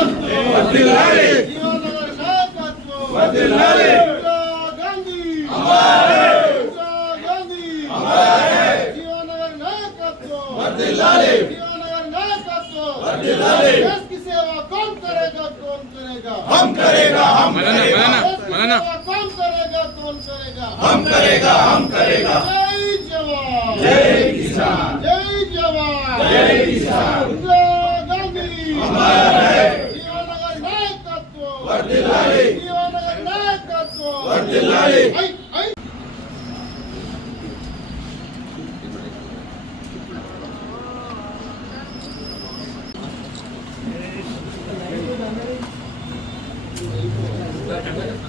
వర్ధిల్లాలి. జీవనగర్ నాయకత్వం వర్ధిల్లాలి. ఇందిరా గాంధీ ఇందిరా గాంధీ జీవనగర్ నాయకత్వం వర్ధిల్లాలి. జీవనగర్ नायकत्व వర్ధిల్లాలి. देश की सेवा कौन करेगा कौन करेगा हम करेगा हम करेगा देश की सेवा कौन करेगा कौन करेगा हम करेगा हम करेगा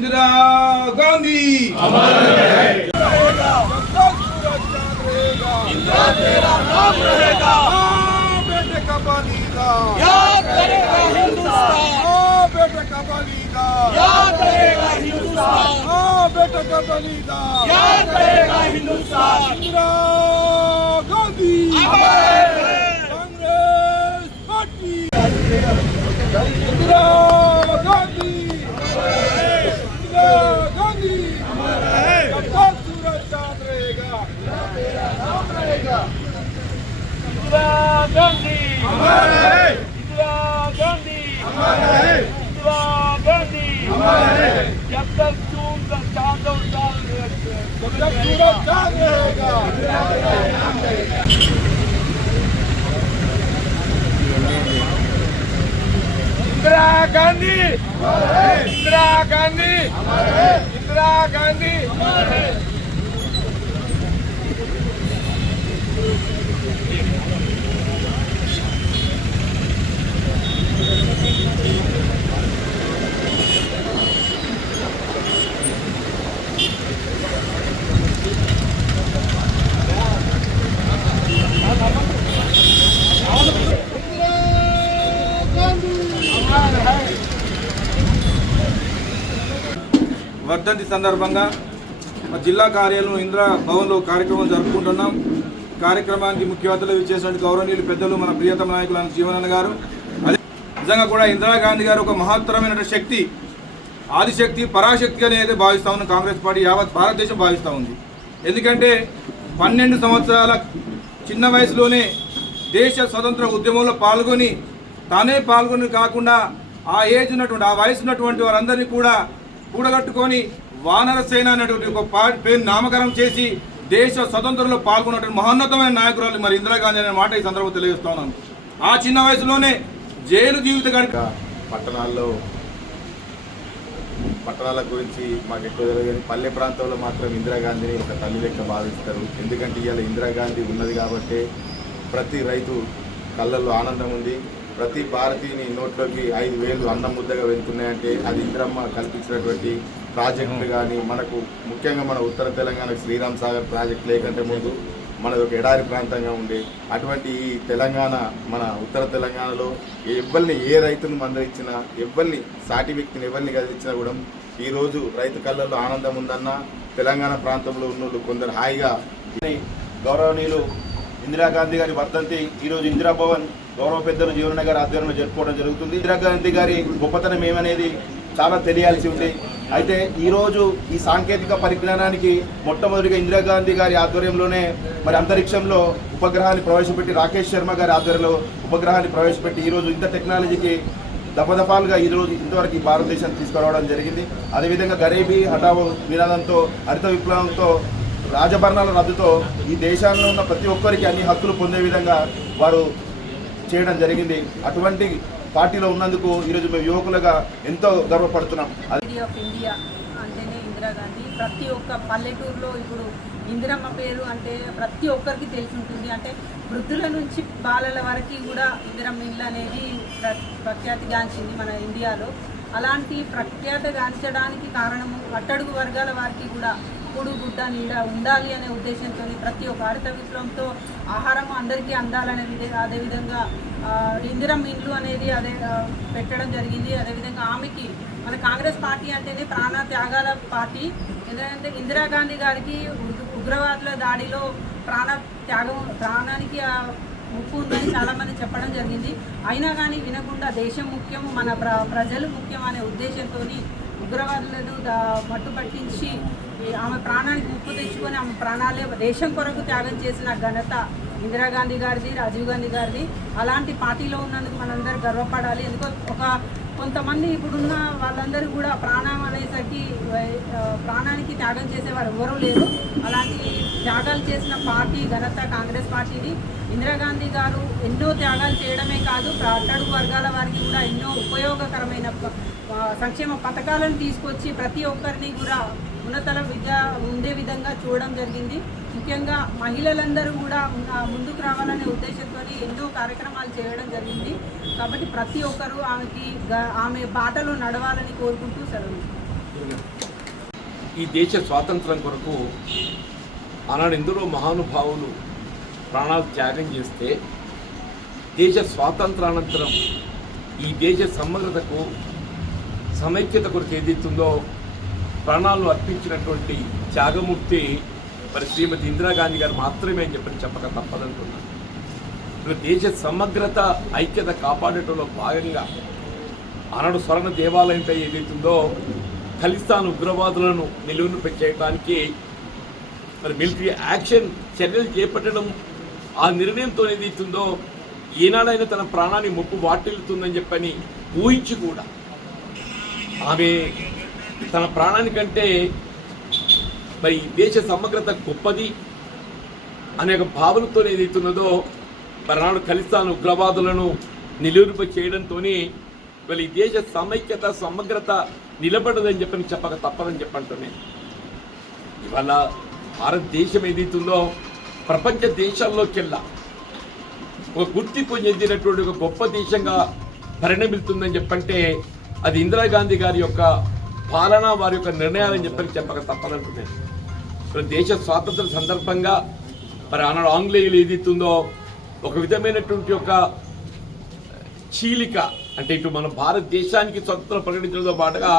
इंदिरा गांधी बेटे का बलिदान याद करेगा हिंदुस्तान हाँ बेटे का बलिदान याद करेगा हिंदुस्तान हाँ बेटे का बलिदान याद करेगा हिंदुस्तान इंदिरा गांधी जब तक सूरज चांद रहेगा इंदिरा गांधी इंदिरा गांधी इंदिरा गांधी సందర్భంగా మా జిల్లా కార్యాలయం ఇందిరా భవన్లో కార్యక్రమం జరుపుకుంటున్నాం. కార్యక్రమానికి ముఖ్య అతిథులు ఇచ్చేసినటువంటి గౌరవనీయులు పెద్దలు మన ప్రియతమ నాయకులు జీవనన్న గారు. అదే నిజంగా కూడా ఇందిరాగాంధీ గారు ఒక మహత్తరమైన శక్తి ఆదిశక్తి పరాశక్తి అనేది భావిస్తా ఉన్న కాంగ్రెస్ పార్టీ యావత్ భారతదేశం భావిస్తూ ఉంది. ఎందుకంటే పన్నెండు సంవత్సరాల చిన్న వయసులోనే దేశ స్వతంత్ర ఉద్యమంలో పాల్గొని తానే పాల్గొని కాకుండా ఆ ఏజ్ ఉన్నటువంటి ఆ వయసు ఉన్నటువంటి వారందరినీ కూడా కూడగట్టుకొని వానర సేన అనేటువంటి ఒక పేరు నామకరణం చేసి దేశ స్వతంత్రంలో పాల్గొన్నటువంటి మహోన్నతమైన నాయకురాలు మరి ఇందిరాగాంధీ అనే మాట ఈ సందర్భంగా తెలియజేస్తా ఉన్నాను. ఆ చిన్న వయసులోనే జైలు జీవిత గడిప పట్టణాల్లో పట్టణాల గురించి మాకు ఎక్కువ తెలియదు. కానీ పల్లె ప్రాంతంలో మాత్రం ఇందిరాగాంధీని ఒక తల్లి లెక్క భావిస్తారు. ఎందుకంటే ఇవాళ ఇందిరాగాంధీ ఉన్నది కాబట్టి ప్రతి రైతు కళ్ళల్లో ఆనందం ఉంది. ప్రతి భారతీయుని నోట్లోకి ఐదు వేలు అన్నం ముద్దగా వెళ్తున్నాయంటే అది ఇంద్రమ్మ కల్పించినటువంటి ప్రాజెక్టులు కానీ మనకు ముఖ్యంగా మన ఉత్తర తెలంగాణ శ్రీరామ్ సాగర్ ప్రాజెక్ట్ లేకంటే ముందు మనది ఒక ఎడారి ప్రాంతంగా ఉండే అటువంటి ఈ తెలంగాణ మన ఉత్తర తెలంగాణలో ఎవరిని ఏ రైతును మందరించినా ఎవరిని సాటి వ్యక్తిని ఎవరిని కదిలించినా కూడా ఈరోజు రైతు కళ్ళల్లో ఆనందం ఉందన్న తెలంగాణ ప్రాంతంలో ఉన్న కొందరు హాయిగా గౌరవనీయులు ఇందిరాగాంధీ గారి వర్ధంతి ఈరోజు ఇందిరాభవన్ గౌరవ పెద్దలు జీవన గారి ఆధ్వర్యంలో జరుపుకోవడం జరుగుతుంది. ఇందిరాగాంధీ గారి గొప్పతనం ఏమనేది చాలా తెలియాల్సి ఉంది అయితే ఈరోజు ఈ సాంకేతిక పరిజ్ఞానానికి మొట్టమొదటిగా ఇందిరాగాంధీ గారి ఆధ్వర్యంలోనే మరి అంతరిక్షంలో ఉపగ్రహాన్ని ప్రవేశపెట్టి రాకేష్ శర్మ గారి ఆధ్వర్యంలో ఉపగ్రహాన్ని ప్రవేశపెట్టి ఈరోజు ఇంత టెక్నాలజీకి దఫదఫాలుగా ఈరోజు ఇంతవరకు ఈ భారతదేశాన్ని తీసుకురావడం జరిగింది. అదేవిధంగా గరీబీ హఠావో నినాదంతో హరిత విప్లవంతో రాజభరణాల రద్దుతో ఈ దేశంలో ఉన్న ప్రతి ఒక్కరికి అన్ని హక్కులు పొందే విధంగా వారు చేయడం జరిగింది. అటువంటి పార్టీలో ఉన్నందుకు ఈరోజు మేము యువకులుగా ఎంతో గర్వపడుతున్నాం. అది ఆఫ్ ఇండియా అంటేనే ఇందిరాగాంధీ ప్రతి ఒక్క పల్లెటూరులో ఇప్పుడు ఇందిరమ్మ పేరు అంటే ప్రతి ఒక్కరికి తెలిసి ఉంటుంది అంటే వృద్ధుల నుంచి బాలల వరకు కూడా ఇందిరమ్మ ఇల్లు అనేది ప్ర ప్రఖ్యాతిగాంచింది మన ఇండియాలో. అలాంటి ప్రఖ్యాతిగాంచడానికి కారణము అట్టడుగు వర్గాల వారికి కూడా పొడు గుడ్డ నీడ ఉండాలి అనే ఉద్దేశంతో ప్రతి ఒక్క హరిత విప్లవంతో ఆహారం అందరికీ అందాలనే విధ అదేవిధంగా ఇందిరమ్మ ఇండ్లు అనేది అదే పెట్టడం జరిగింది. అదేవిధంగా ఆమెకి మన కాంగ్రెస్ పార్టీ అంటేనే ప్రాణ త్యాగాల పార్టీ. ఎందుకంటే ఇందిరాగాంధీ గారికి ఉగ్రవాదుల దాడిలో ప్రాణ త్యాగం ప్రాణానికి ముప్పు ఉందని చాలామంది చెప్పడం జరిగింది. అయినా కానీ వినకుండా దేశం ముఖ్యం మన ప్ర ప్రజలు ముఖ్యం అనే ఉద్దేశంతో ఉగ్రవాదులను మట్టు పట్టించి ఆమె ప్రాణానికి ముప్పు తెచ్చుకొని ఆమె ప్రాణాలే దేశం కొరకు త్యాగం చేసిన ఘనత ఇందిరాగాంధీ గారిది రాజీవ్ గాంధీ గారిది. అలాంటి పార్టీలో ఉన్నందుకు మనందరూ గర్వపడాలి. ఎందుకో ఒక కొంతమంది ఇప్పుడున్న వాళ్ళందరూ కూడా ప్రాణం అనేసరికి ప్రాణానికి త్యాగం చేసేవారు ఎవరూ లేరు. అలాంటి త్యాగాలు చేసిన పార్టీ ఘనత కాంగ్రెస్ పార్టీది. ఇందిరాగాంధీ గారు ఎన్నో త్యాగాలు చేయడమే కాదు ప్ర- అట్టడుగు వర్గాల వారికి కూడా ఎన్నో ఉపయోగకరమైన సంక్షేమ పథకాలను తీసుకొచ్చి ప్రతి ఒక్కరిని కూడా ఉన్నతల విద్య ఉండే విధంగా చూడడం జరిగింది. ముఖ్యంగా మహిళలందరూ కూడా ముందుకు రావాలనే ఉద్దేశంతో ఎన్నో కార్యక్రమాలు చేయడం జరిగింది. కాబట్టి ప్రతి ఒక్కరూ ఆమెకి ఆమె బాటలో నడవాలని కోరుకుంటూ సెలవు ఈ దేశ స్వాతంత్రం కొరకు ఆనాడు ఎందరో మహానుభావులు ప్రాణాలు త్యాగం చేస్తే దేశ స్వాతంత్రానంతరం ఈ దేశ సమగ్రతకు సమైక్యత కొరకు ఏదైతుందో ప్రాణాలు అర్పించినటువంటి త్యాగమూర్తి మరి శ్రీమతి ఇందిరాగాంధీ గారు మాత్రమే అని చెప్పని చెప్పక తప్పదనుకున్నాను. దేశ సమగ్రత ఐక్యత కాపాడటంలో భాగంగా ఆనాడు స్వర్ణ దేవాలయంపై ఏదైతుందో ఖలిస్తాన్ ఉగ్రవాదులను నిలువును చేయడానికి మరి మిలిటరీ యాక్షన్ చర్యలు చేపట్టడం ఆ నిర్ణయంతో ఏదైతుందో ఏనాడైనా తన ప్రాణాన్ని ముప్పు వాటిల్లుతుందని చెప్పని ఊహించి కూడా ఆమె తన ప్రాణానికంటే మరి దేశ సమగ్రత గొప్పది అనే ఒక భావనతో ఏదైతున్నదో మరనాడు ఖలిస్తాన్ ఉగ్రవాదులను నిలువురిపై చేయడంతో వీళ్ళ ఈ దేశ సమైక్యత సమగ్రత నిలబడదని చెప్పని చెప్పక తప్పదని చెప్పంటున్నాను ఇవాళ భారతదేశం ఏదైతుందో ప్రపంచ దేశాల్లోకెల్లా ఒక గుర్తింపు చెందినటువంటి ఒక గొప్ప దేశంగా పరిణమిస్తుందని చెప్పంటే అది ఇందిరాగాంధీ గారి యొక్క పాలన వారి యొక్క నిర్ణయాలని చెప్పని చెప్పక తప్పదనుకున్నాను దేశ స్వాతంత్ర సందర్భంగా మరి ఆనాడు ఆంగ్లేయులు ఏదైతుందో ఒక విధమైనటువంటి ఒక చీలిక అంటే ఇటు మన భారతదేశానికి స్వతంత్రం ప్రకటించడంతో పాటుగా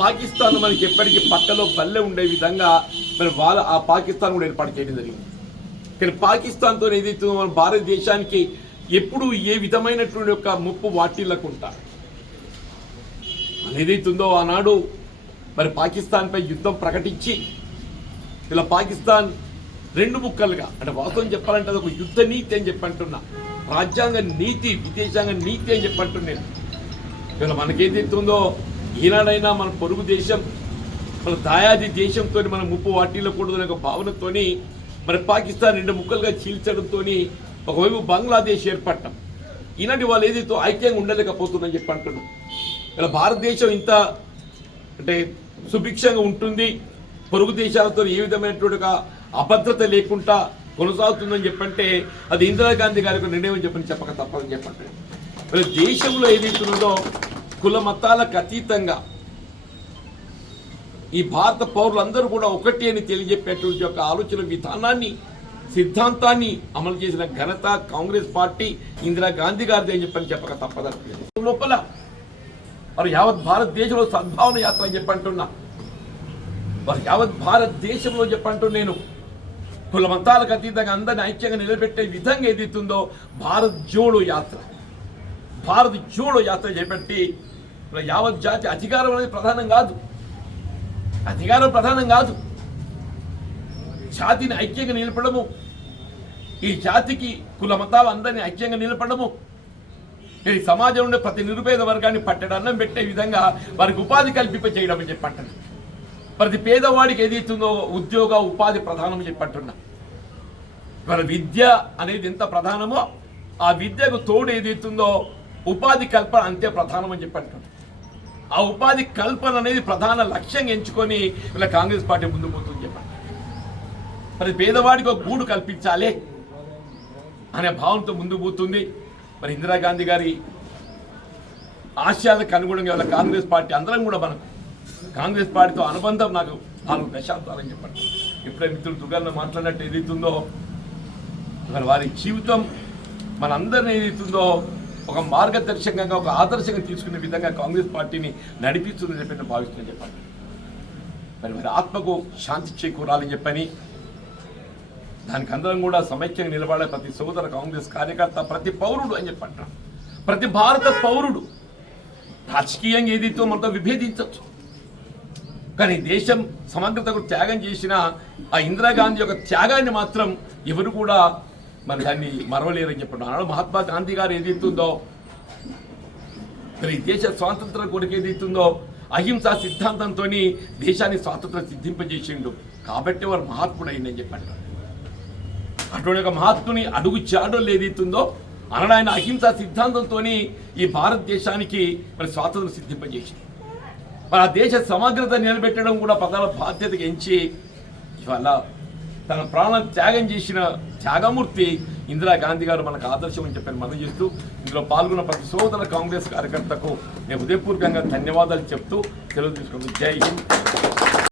పాకిస్తాన్ మనకి ఎప్పటికీ పక్కలో పల్లె ఉండే విధంగా మరి వాళ్ళ ఆ పాకిస్తాన్ కూడా ఏర్పాటు చేయడం జరిగింది. కానీ పాకిస్తాన్తో ఏదైతే మన భారతదేశానికి ఎప్పుడు ఏ విధమైనటువంటి ఒక ముప్పు వాటిల్లకుంటా. ఏదైతుందో ఆనాడు మరి పాకిస్తాన్పై యుద్ధం ప్రకటించి ఇలా పాకిస్తాన్ రెండు ముక్కలుగా. అంటే వాస్తవం చెప్పాలంటే అది ఒక యుద్ధ నీతి అని చెప్పంటున్నా. రాజ్యాంగ నీతి విదేశాంగ నీతి అని చెప్పంటున్నాను ఇలా మనకేదైతే ఉందో ఈనాడైనా మన పొరుగు దేశం మన దాయాది దేశంతో మనం ముప్పు వాటిల్లకూడదు అనే ఒక భావనతోని మరి పాకిస్తాన్ రెండు ముక్కలుగా చీల్చడంతో ఒకవైపు బంగ్లాదేశ్ ఏర్పడటం. ఈనాటి వాళ్ళు ఏదైతే ఐక్యంగా ఉండలేకపోతుందని చెప్పి అంటున్నాం ఇలా భారతదేశం ఇంత అంటే సుభిక్షంగా ఉంటుంది. పొరుగు దేశాలతో ఏ విధమైనటువంటి అభద్రత లేకుండా కొనసాగుతుందని చెప్పంటే అది ఇందిరాగాంధీ గారి యొక్క నిర్ణయం చెప్పని చెప్పక తప్పదని చెప్పంటే మరి దేశంలో ఏదైతున్నదో కుల మతాలకు అతీతంగా ఈ భారత పౌరులందరూ కూడా ఒకటి అని తెలియజెప్పేటువంటి యొక్క ఆలోచన విధానాన్ని సిద్ధాంతాన్ని అమలు చేసిన ఘనత కాంగ్రెస్ పార్టీ ఇందిరాగాంధీ గారిది అని చెప్పని చెప్పక తప్పదు లోపల మరి యావత్ భారతదేశంలో సద్భావన యాత్ర అని చెప్పంటున్నా. మరి యావత్ భారతదేశంలో చెప్పంటూ నేను. కుల మతాలకు అతీతంగా అందరిని ఐక్యంగా నిలబెట్టే విధంగా ఏదైతుందో భారత్ జోడో యాత్ర. భారత్ జోడో యాత్ర చేపట్టి యావత్ జాతి అధికారం అనేది ప్రధానం కాదు. అధికారం ప్రధానం కాదు. జాతిని ఐక్యంగా నిలపడము. ఈ జాతికి కుల మతాలు అందరినీ ఐక్యంగా నిలపడము. ఈ సమాజంలో ప్రతి నిరుపేద వర్గాన్ని పట్టడం అన్నం పెట్టే విధంగా వారికి ఉపాధి కల్పింప చేయడం అని చెప్పంటారు ప్రతి పేదవాడికి ఏదైతుందో ఉద్యోగ ఉపాధి ప్రధానం చెప్పట్టున్నా మన విద్య అనేది ఎంత ప్రధానమో ఆ విద్యకు తోడు ఏదైతుందో ఉపాధి కల్పన అంతే ప్రధానం అని ఆ ఉపాధి కల్పన అనేది ప్రధాన లక్ష్యంగా ఎంచుకొని ఇలా కాంగ్రెస్ పార్టీ ముందు పోతుంది చెప్పండి మరి పేదవాడికి ఒక గూడు కల్పించాలి అనే భావంతో ముందు పోతుంది. మరి ఇందిరాగాంధీ గారి ఆశయాలకు అనుగుణంగా కాంగ్రెస్ పార్టీ అందరం కూడా మనం కాంగ్రెస్ పార్టీతో అనుబంధం నాకు నాలుగు దశాబ్దాలని చెప్పండి. ఇప్పుడే మిత్రుడు దుర్గాల్లో మాట్లాడినట్టు ఏదైతుందో మరి వారి జీవితం మనందరిని ఏదైతుందో ఒక మార్గదర్శకంగా ఒక ఆదర్శంగా తీసుకునే విధంగా కాంగ్రెస్ పార్టీని నడిపిస్తుందని చెప్పి నేను భావిస్తున్నాను చెప్పండి. మరి వారి ఆత్మకు శాంతి చేకూరాలని చెప్పని దానికి అందరం కూడా సమైక్యంగా నిలబడే ప్రతి సోదర కాంగ్రెస్ కార్యకర్త ప్రతి పౌరుడు అని చెప్పంటారు. ప్రతి భారత పౌరుడు రాజకీయంగా ఏదైతే మనతో విభేదించవచ్చు. కానీ దేశం సమగ్రతకు త్యాగం చేసిన ఆ ఇందిరాగాంధీ యొక్క త్యాగాన్ని మాత్రం ఎవరు కూడా మరి దాన్ని మరవలేరని చెప్పడం. మహాత్మా గాంధీ గారు ఏదైతుందో మరి ఈ దేశ స్వాతంత్రం కొరకు ఏదైతుందో అహింసా సిద్ధాంతంతో దేశాన్ని స్వాతంత్రం సిద్ధింపజేసిండు. కాబట్టి వారు మహాత్ముడు అయిందని చెప్పండి. అటువంటి ఒక మహాత్ముని అడుగు చాడోళ్ళు ఏదైతుందో అనడాయన ఆయన అహింసా సిద్ధాంతంతో ఈ భారతదేశానికి మరి స్వాతంత్రం సిద్ధింపజేసింది మరి ఆ దేశ సమగ్రత నిలబెట్టడం కూడా పదాల బాధ్యత ఎంచి ఇవాళ తన ప్రాణం త్యాగం చేసిన త్యాగమూర్తి ఇందిరాగాంధీ గారు మనకు ఆదర్శం అని చెప్పని మనం చేస్తూ ఇందులో పాల్గొన్న ప్రతి సోదర కాంగ్రెస్ కార్యకర్తకు నేను హృదయపూర్వకంగా ధన్యవాదాలు చెప్తూ తెలుగు తీసుకుంటూ జై హింద్.